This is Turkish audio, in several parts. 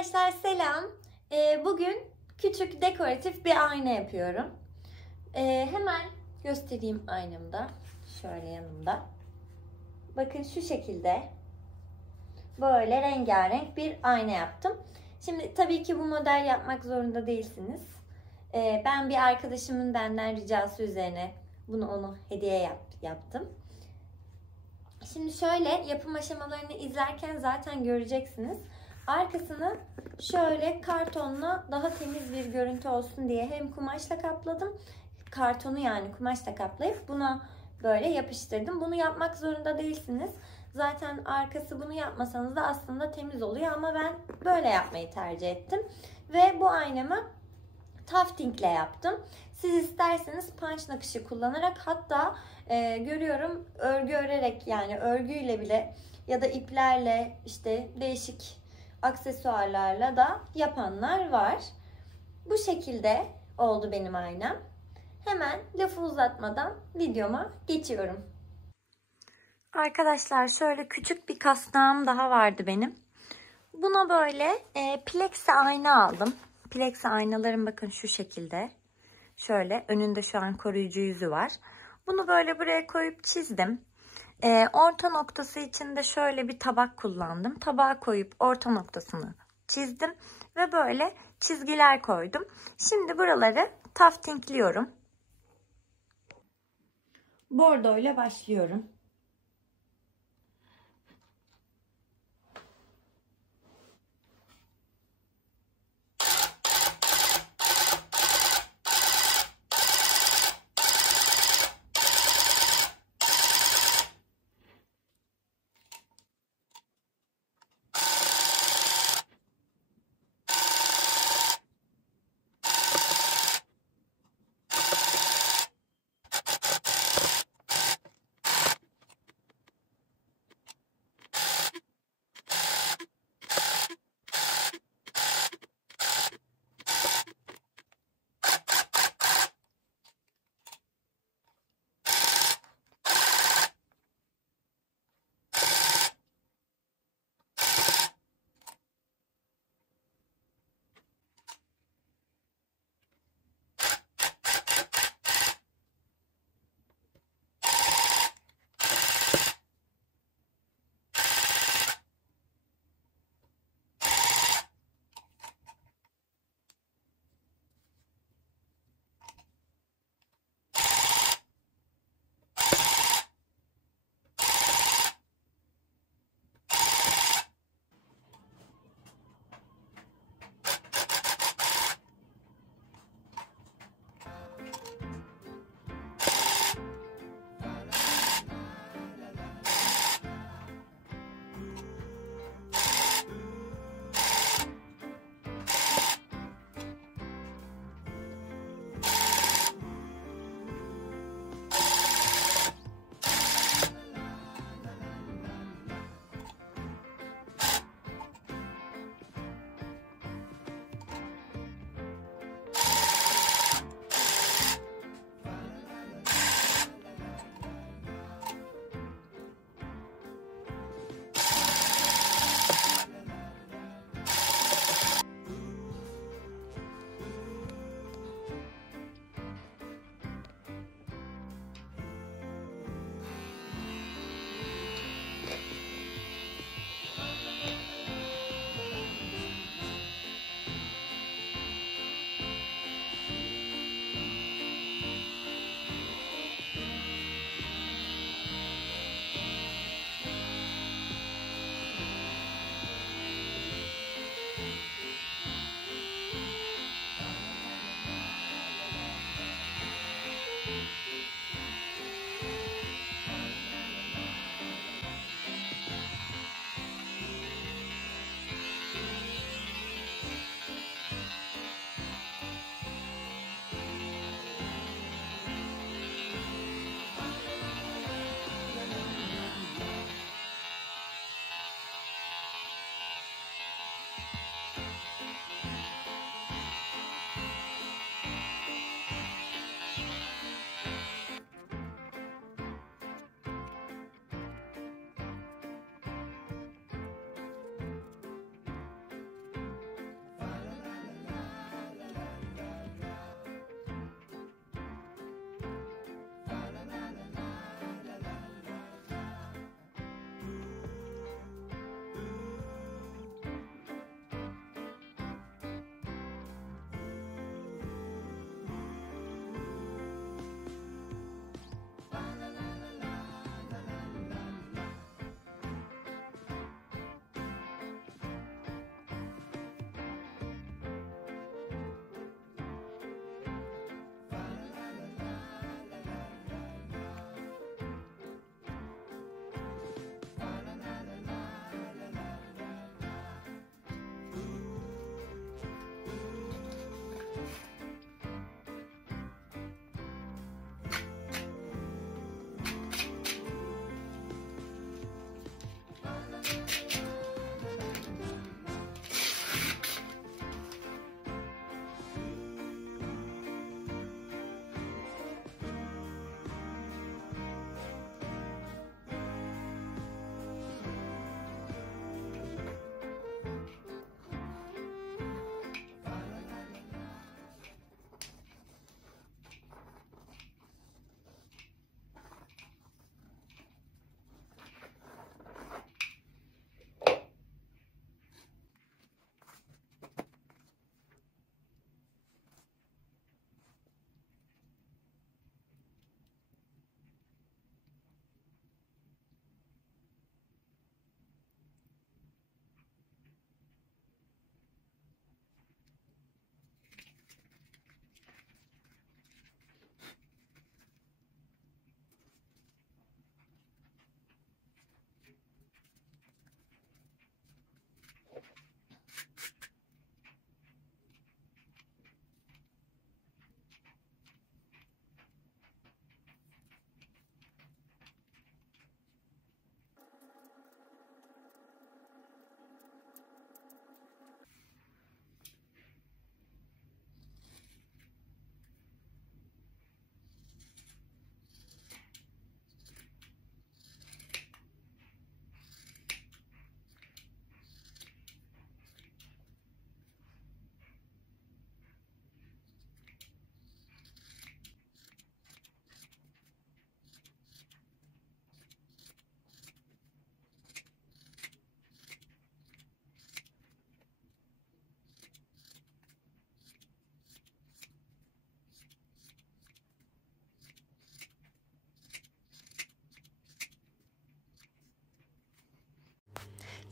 Arkadaşlar selam. Bugün küçük dekoratif bir ayna yapıyorum. Hemen göstereyim aynamda. Şöyle yanımda. Bakın şu şekilde. Böyle rengarenk bir ayna yaptım. Şimdi tabii ki bu model yapmak zorunda değilsiniz. Ben bir arkadaşımın benden ricası üzerine onu hediye yaptım. Şimdi şöyle yapım aşamalarını izlerken zaten göreceksiniz. Arkasını şöyle kartonla daha temiz bir görüntü olsun diye hem kumaşla kapladım. Kartonu yani kumaşla kaplayıp buna böyle yapıştırdım. Bunu yapmak zorunda değilsiniz. Zaten arkası bunu yapmasanız da aslında temiz oluyor ama ben böyle yapmayı tercih ettim. Ve bu aynamı taftingle yaptım. Siz isterseniz punch nakışı kullanarak hatta görüyorum örgü örerek yani örgüyle bile ya da iplerle işte değişik aksesuarlarla da yapanlar var. Bu şekilde oldu benim aynam. Hemen lafı uzatmadan videoma geçiyorum. Arkadaşlar şöyle küçük bir kasnağım daha vardı benim. Buna böyle plexi ayna aldım. Plexi aynaların bakın şu şekilde. Şöyle önünde şu an koruyucu yüzü var. Bunu böyle buraya koyup çizdim. Orta noktası için de şöyle bir tabak kullandım. Tabağa koyup orta noktasını çizdim. Ve böyle çizgiler koydum. Şimdi buraları taftingliyorum. Bordo ile başlıyorum.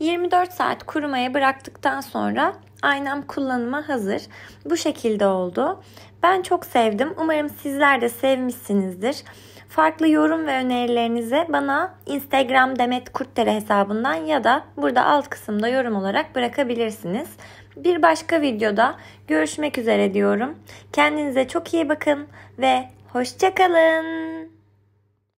24 saat kurumaya bıraktıktan sonra aynam kullanıma hazır. Bu şekilde oldu. Ben çok sevdim. Umarım sizler de sevmişsinizdir. Farklı yorum ve önerilerinizi bana Instagram Demet Kurtdere hesabından ya da burada alt kısımda yorum olarak bırakabilirsiniz. Bir başka videoda görüşmek üzere diyorum. Kendinize çok iyi bakın ve hoşça kalın.